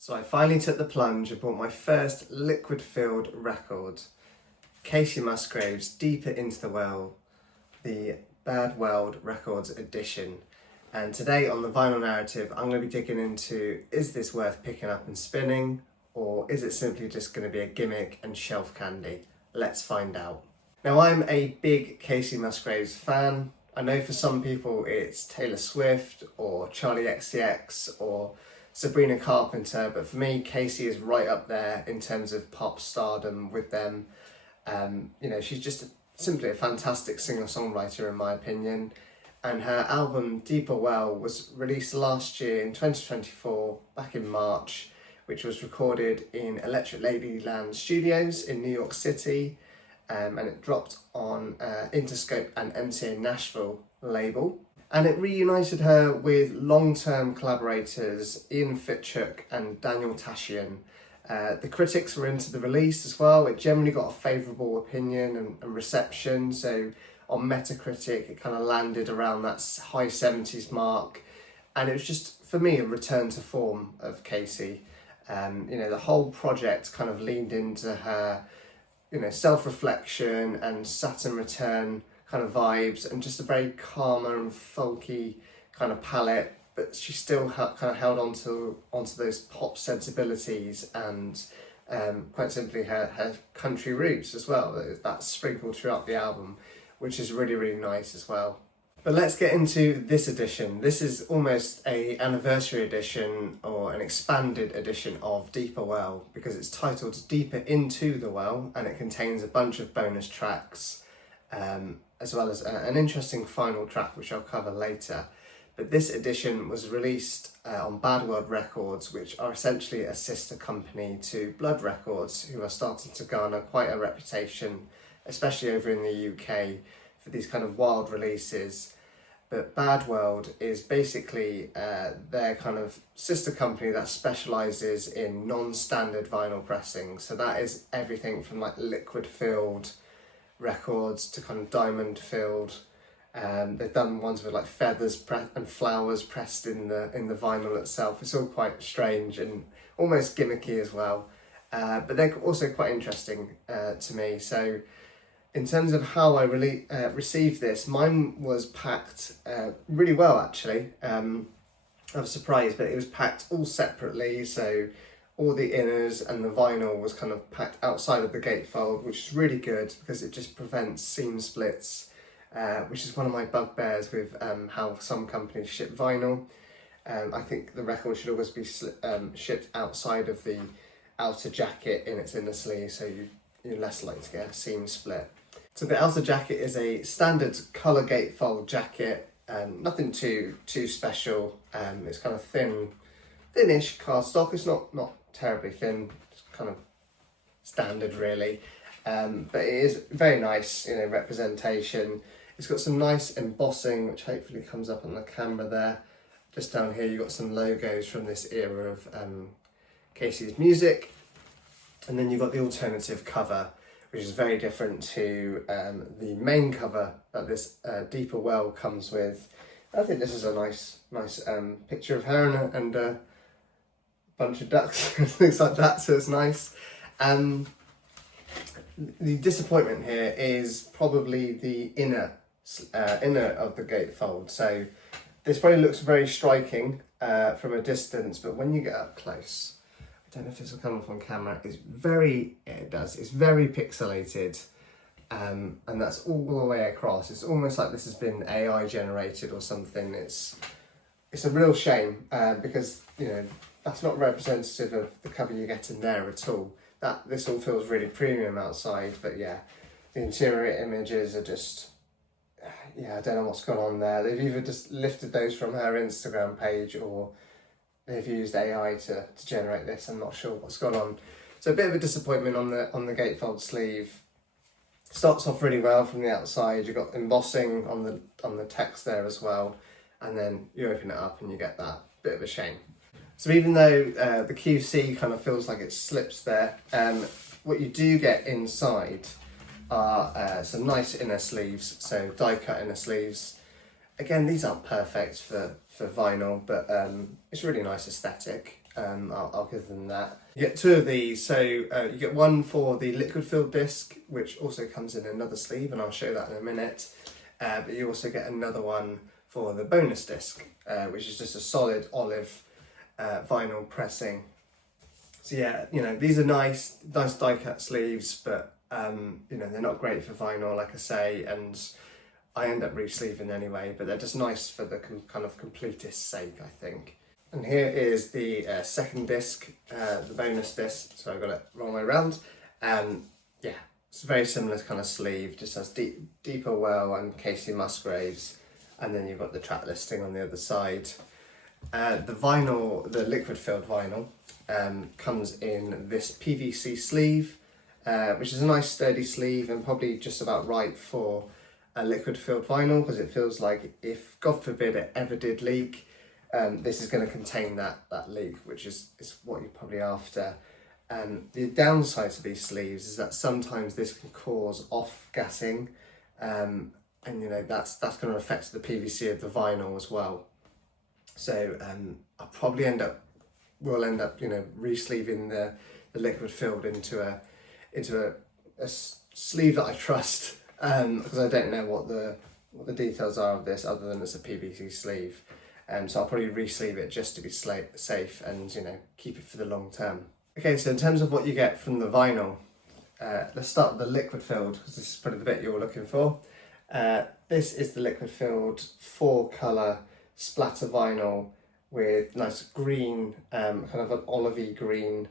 So I finally took the plunge and bought my first liquid-filled record, Kacey Musgraves' Deeper Into the Well, the Bad World Records edition. And today on the Vinyl Narrative, I'm going to be digging into, is this worth picking up and spinning, or is it simply just going to be a gimmick and shelf candy? Let's find out. Now, I'm a big Kacey Musgraves fan. I know for some people it's Taylor Swift or Charlie XCX or Sabrina Carpenter, but for me, Kacey is right up there in terms of pop stardom with them. She's just simply a fantastic singer-songwriter in my opinion. And her album Deeper Well was released last year in 2024, back in March, which was recorded in Electric Ladyland Studios in New York City. And it dropped on Interscope and MCA Nashville label. And it reunited her with long-term collaborators Ian Fitchuk and Daniel Tashian. The critics were into the release as well. It generally got a favourable opinion and reception. So on Metacritic, it kind of landed around that high 70s mark. And it was just, for me, a return to form of Kacey. The whole project kind of leaned into her, self-reflection and Saturn return kind of vibes, and just a very calmer and folky kind of palette, but she still kind of held onto those pop sensibilities and quite simply her country roots as well. That's sprinkled throughout the album, which is really, really nice as well. But let's get into this edition. This is almost an anniversary edition or an expanded edition of Deeper Well, because it's titled Deeper Into the Well, and it contains a bunch of bonus tracks, as well as an interesting final track, which I'll cover later. But this edition was released on Bad World Records, which are essentially a sister company to Blood Records, who are starting to garner quite a reputation, especially over in the UK, for these kind of wild releases. But Bad World is basically their kind of sister company that specialises in non-standard vinyl pressing. So that is everything from like liquid-filled records to kind of diamond-filled. They've done ones with like feathers and flowers pressed in the vinyl itself. It's all quite strange and almost gimmicky as well. But they're also quite interesting to me. So in terms of how I really received this, mine was packed really well actually. I was surprised, but it was packed all separately. So all the inners and the vinyl was kind of packed outside of the gatefold, which is really good because it just prevents seam splits, which is one of my bugbears with how some companies ship vinyl. I think the record should always be shipped outside of the outer jacket in its inner sleeve, so you're less likely to get a seam split. So the outer jacket is a standard colour gatefold jacket, nothing too special. It's kind of thinnish cardstock. It's not terribly thin, it's kind of standard really. But it is very nice, representation. It's got some nice embossing, which hopefully comes up on the camera there. Just down here, you've got some logos from this era of Kacey's music. And then you've got the alternative cover, which is very different to the main cover that this Deeper Well comes with. I think this is a nice picture of her and a bunch of ducks and things like that, so it's nice. The disappointment here is probably the inner of the gatefold. So this probably looks very striking from a distance, but when you get up close, I don't know if this will come up on camera, it's very pixelated, and that's all the way across. It's almost like this has been AI generated or something. It's a real shame because that's not representative of the cover you get in there at all. This all feels really premium outside, but yeah, the interior images are just, I don't know what's gone on there. They've either just lifted those from her Instagram page or they've used AI to generate this. I'm not sure what's gone on. So a bit of a disappointment on the gatefold sleeve. Starts off really well from the outside. You've got embossing on the text there as well, and then you open it up and you get that. Bit of a shame. So even though the QC kind of feels like it slips there, what you do get inside are some nice inner sleeves, so die cut inner sleeves. Again, these aren't perfect for vinyl, but it's really nice aesthetic. I'll give them that. You get two of these, so you get one for the liquid filled disc, which also comes in another sleeve, and I'll show that in a minute. But you also get another one for the bonus disc, which is just a solid olive vinyl pressing. So yeah, you know, these are nice die cut sleeves, but you know, they're not great for vinyl, like I say, and I end up re-sleeving anyway, but they're just nice for the kind of completist sake, I think. And here is the second disc, the bonus disc, so I've got it wrong way around. Yeah, it's a very similar kind of sleeve, just has Deeper Well and Kacey Musgraves, and then you've got the track listing on the other side. The vinyl, the liquid filled vinyl, comes in this PVC sleeve, which is a nice sturdy sleeve and probably just about right for a liquid filled vinyl, because it feels like if, God forbid, it ever did leak, this is going to contain that leak, which is what you're probably after. The downside to these sleeves is that sometimes this can cause off-gassing, and you know, that's going to affect the PVC of the vinyl as well. So I'll probably we'll end up, you know, re-sleeving the liquid filled into a sleeve that I trust, because I don't know what the details are of this other than it's a PVC sleeve. So I'll probably re-sleeve it just to be safe and, you know, keep it for the long term. Okay, so in terms of what you get from the vinyl, let's start with the liquid filled, because this is probably the bit you're looking for. This is the liquid filled 4-colour splatter vinyl with nice green, kind of an olivey green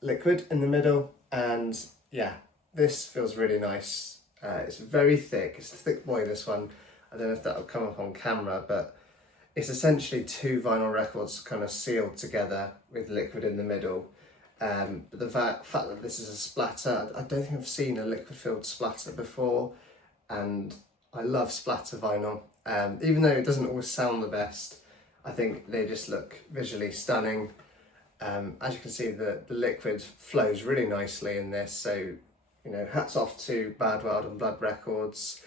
liquid in the middle, and yeah, this feels really nice. It's very thick, it's a thick boy, this one. I don't know if that'll come up on camera, but it's essentially 2 vinyl records kind of sealed together with liquid in the middle. But the fact that this is a splatter, I don't think I've seen a liquid filled splatter before, and I love splatter vinyl. Even though it doesn't always sound the best, I think they just look visually stunning. As you can see, the liquid flows really nicely in this, so, you know, hats off to Bad World and Blood Records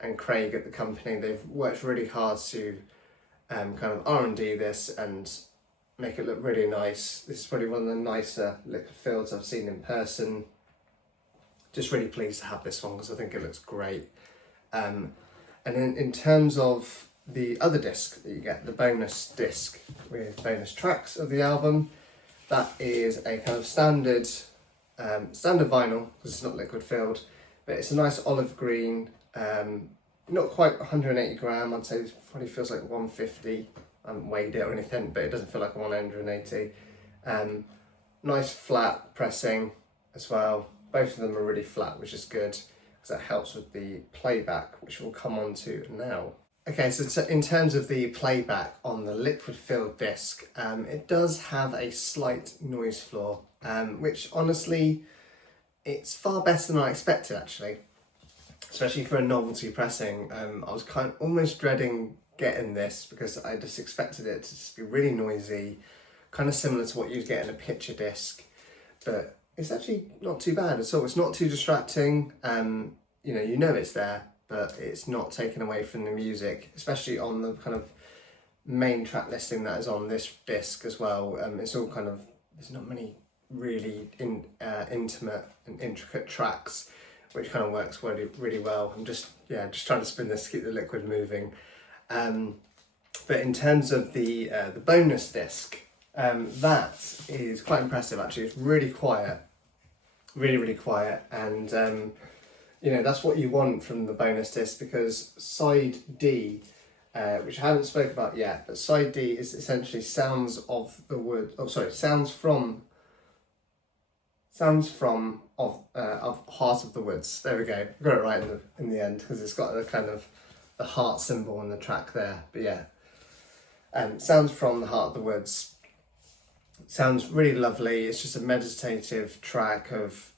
and Craig at the company. They've worked really hard to kind of R&D this and make it look really nice. This is probably one of the nicer liquid fills I've seen in person. Just really pleased to have this one because I think it looks great. And in terms of the other disc that you get, the bonus disc with bonus tracks of the album, that is a kind of standard vinyl, because it's not liquid filled, but it's a nice olive green, not quite 180 gram, I'd say it probably feels like 150. I haven't weighed it or anything, but it doesn't feel like 180. Nice flat pressing as well. Both of them are really flat, which is good, because that helps with the playback, which we'll come on to now. Okay, so in terms of the playback on the liquid filled disc, it does have a slight noise floor, which honestly, it's far better than I expected actually. Especially for a novelty pressing. I was kind of almost dreading getting this because I just expected it to just be really noisy, kind of similar to what you'd get in a picture disc, but it's actually not too bad at all. It's not too distracting. You know it's there, but it's not taken away from the music, especially on the kind of main track listing that is on this disc as well. It's all kind of, there's not many really intimate and intricate tracks, which kind of works really well. I'm just trying to spin this to keep the liquid moving. But in terms of the bonus disc, that is quite impressive actually. It's really quiet, really quiet, and you know, that's what you want from the bonus disc, because side D, which I haven't spoken about yet, but side D is essentially sounds of the wood. Oh, sorry, sounds from of Heart of the Woods. There we go. I got it right in the end, because it's got the kind of the heart symbol on the track there. But yeah, sounds from the Heart of the Woods. Sounds really lovely. It's just a meditative track of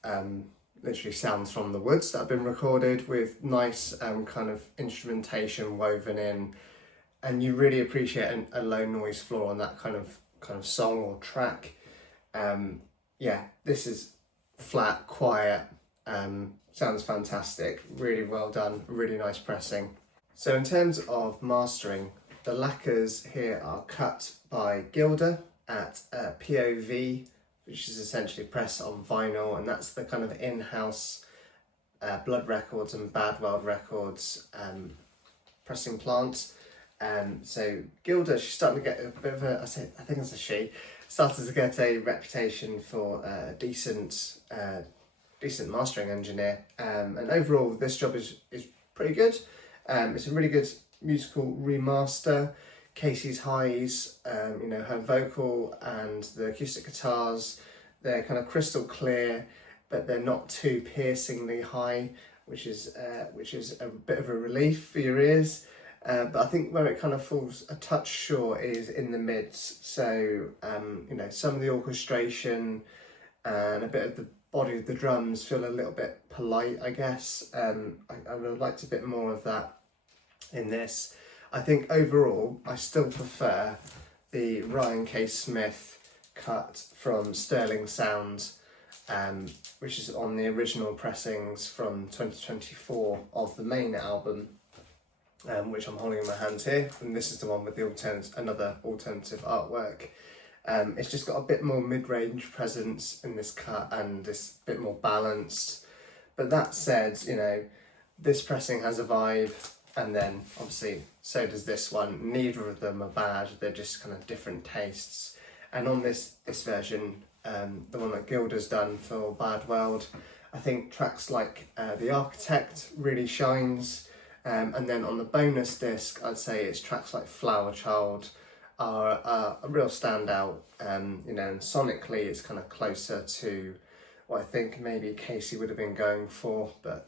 literally sounds from the woods that have been recorded with nice kind of instrumentation woven in, and you really appreciate a low noise floor on that kind of song or track. Yeah, this is flat, quiet, sounds fantastic, really well done, really nice pressing. So in terms of mastering, the lacquers here are cut by Gylda, at POV, which is essentially Press On Vinyl, and that's the kind of in-house Blood Records and Bad World Records pressing plant. So Gylda, she's starting to get a bit of I think it's a she, started to get a reputation for a decent mastering engineer, and overall this job is pretty good. It's a really good musical remaster. Kacey's highs, her vocal and the acoustic guitars, they're kind of crystal clear, but they're not too piercingly high, which is a bit of a relief for your ears. But I think where it kind of falls a touch short is in the mids. So some of the orchestration and a bit of the body of the drums feel a little bit polite, I guess. I would have liked a bit more of that in this. I think overall I still prefer the Ryan K. Smith cut from Sterling Sound, which is on the original pressings from 2024 of the main album, which I'm holding in my hand here, and this is the one with the another alternative artwork. It's just got a bit more mid-range presence in this cut, and it's a bit more balanced. But that said, this pressing has a vibe, and then obviously so does this one. Neither of them are bad, they're just kind of different tastes. And on this version, the one that Gylda's done for Bad World, I think tracks like The Architect really shines. And then on the bonus disc, I'd say it's tracks like Flower Child are a real standout. And sonically it's kind of closer to what I think maybe Kacey would have been going for, but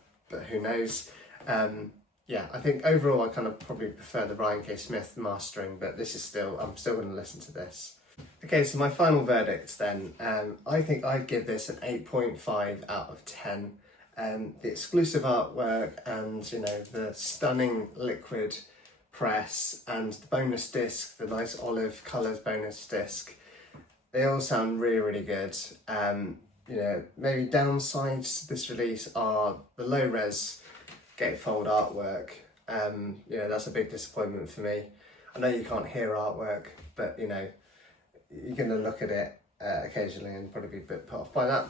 who knows. I think overall I kind of probably prefer the Ryan K. Smith mastering, but I'm still going to listen to this. Okay, so my final verdict then, I think I'd give this an 8.5 out of 10. The exclusive artwork and the stunning liquid press and the bonus disc, the nice olive colours bonus disc, they all sound really, really good. Maybe downsides to this release are the low res gatefold artwork. That's a big disappointment for me. I know you can't hear artwork, but you're going to look at it occasionally and probably be a bit put off by that.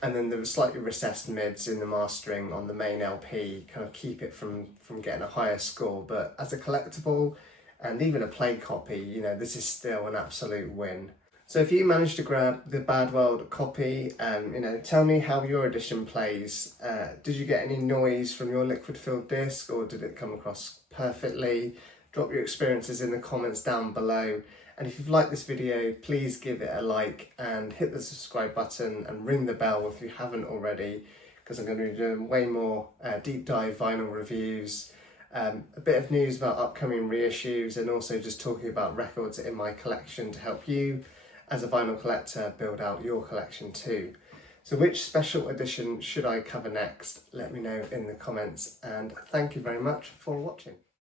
And then the slightly recessed mids in the mastering on the main LP kind of keep it from getting a higher score. But as a collectible and even a play copy, this is still an absolute win. So if you managed to grab the Bad World copy, tell me how your edition plays. Did you get any noise from your liquid filled disc, or did it come across perfectly? Drop your experiences in the comments down below. And if you've liked this video, please give it a like and hit the subscribe button and ring the bell if you haven't already, because I'm going to be doing way more deep dive vinyl reviews, a bit of news about upcoming reissues, and also just talking about records in my collection to help you as a vinyl collector build out your collection too. So which special edition should I cover next? Let me know in the comments, and thank you very much for watching.